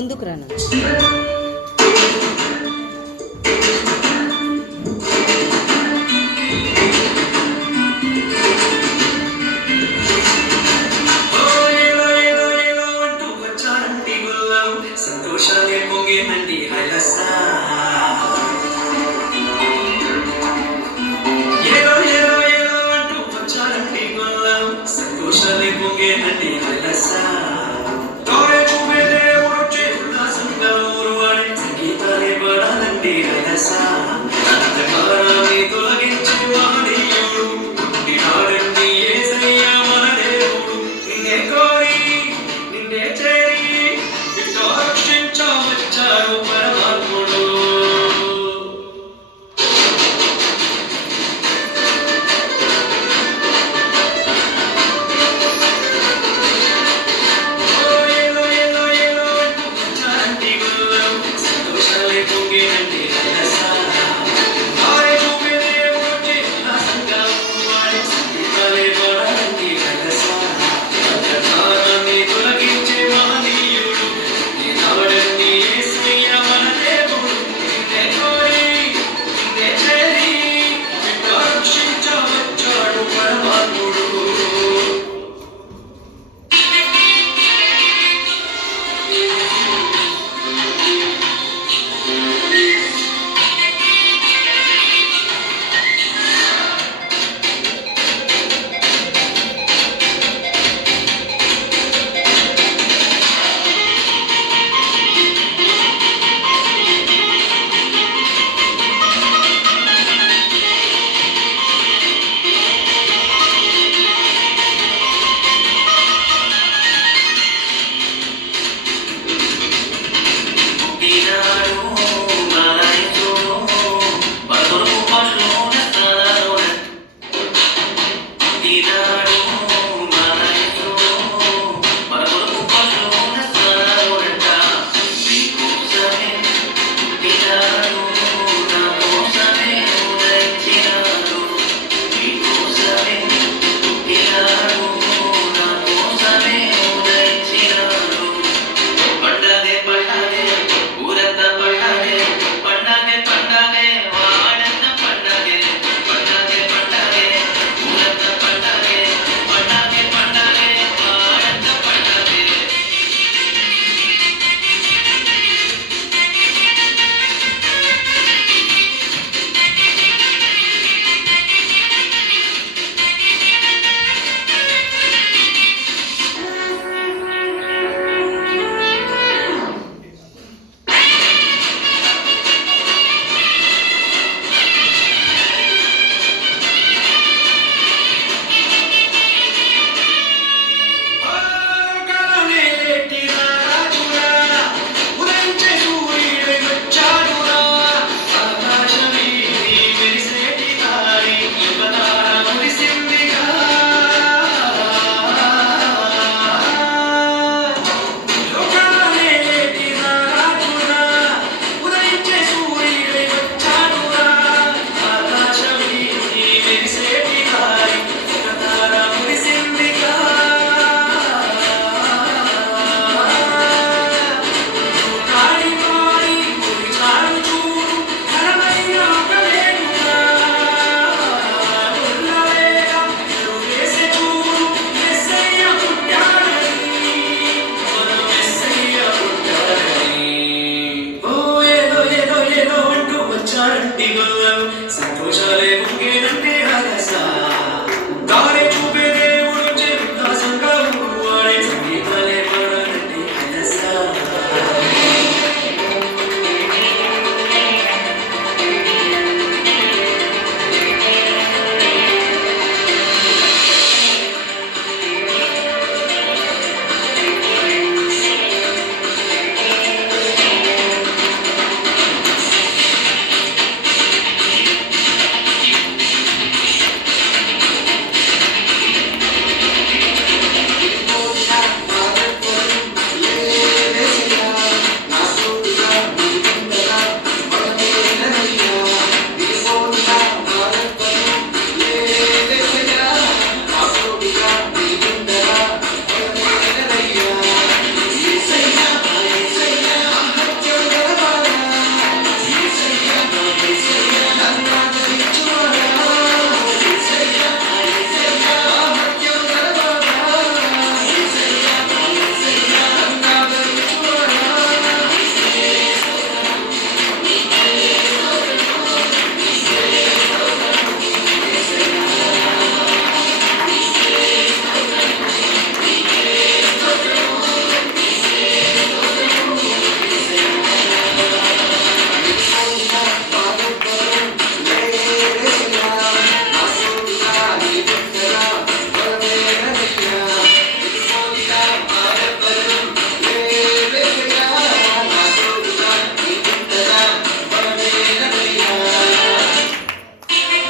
ముందుకు రాను. సంతోషాలే పొంగేనండి హైలసా ఏదో ఏదో ఏదో అంటూ వచ్చారండి గొల్లం సంతోషాలే పొంగేనండి హైలసా తోరే చూపే దేవుడు వచ్చే ఉల్లాసంగా ఊరు వాడే సంగీతాలే పడాలండి హైలసా అంతకారాన్ని తొలగించే మహనీయుడు పుట్టినాడండి యేసయ్య మన దేవుడు నిన్నే కోరి నిన్నే చేరి రక్షించవచ్చాడు పరమాత్ముడు ఏలో ఏలో ఏలో అంటూ వచ్చారండి గొల్లం సంతోషాలే పొంగేనండి హైలసా తారే చూపే దేవుడు వచ్చే ఉల్లాసంగా వాడే సంగీతాలే పడాలండి హైలసా అంధకారాన్ని తొలగించే మహనీయుడు నిన్నవడండి యేసయ్య మన దేవుడు నిన్నే కోరి నిన్నే చేరి నిన్ను రక్షించవచ్చాడు పరమాత్ముడు పుట్టినాడు మలాయితోను పలుకు పలున తలలోన పుట్టినాడు మలాయితోను పలుకు పలున తలలోన నీకోసమే పుట్టినాడు నా కోసమే ఉదయించినాడు నీకోసమే పుట్టినాడు నా కోసమే ఉదయించినాడు పండగే పండగే ఊరంతా పండగే పండగే పండగే వాడంతా పండగే పండగే పండగే ఊరంతా పండగే పండగే పండగే వాడంతా పండగే కరుణేటిరా రాజురా ఉదయించే సూర్యుడై వచ్చాడురా ఆకాశమే మెరిసేటి తారి యువతార మురిసిందిగా కరుణేటిరా రాజురా ఉదయించే సూర్యుడై వచ్చాడురా ఆకాశమే మెరిసేటి తారి యువతార మురిసిందిగా కాడి కాడి కుడిచారు చూడు ఘనమైన ఒకలేనుగా ఉల్లవేగా వేసే చూడు మెస్సయ్య పుట్టాడని మన మెస్సయ్య పుట్టాడని ఓ ఏదో ఏదో ఏదో అంటూ వచ్చారండి గొల్లం సంతోషాలే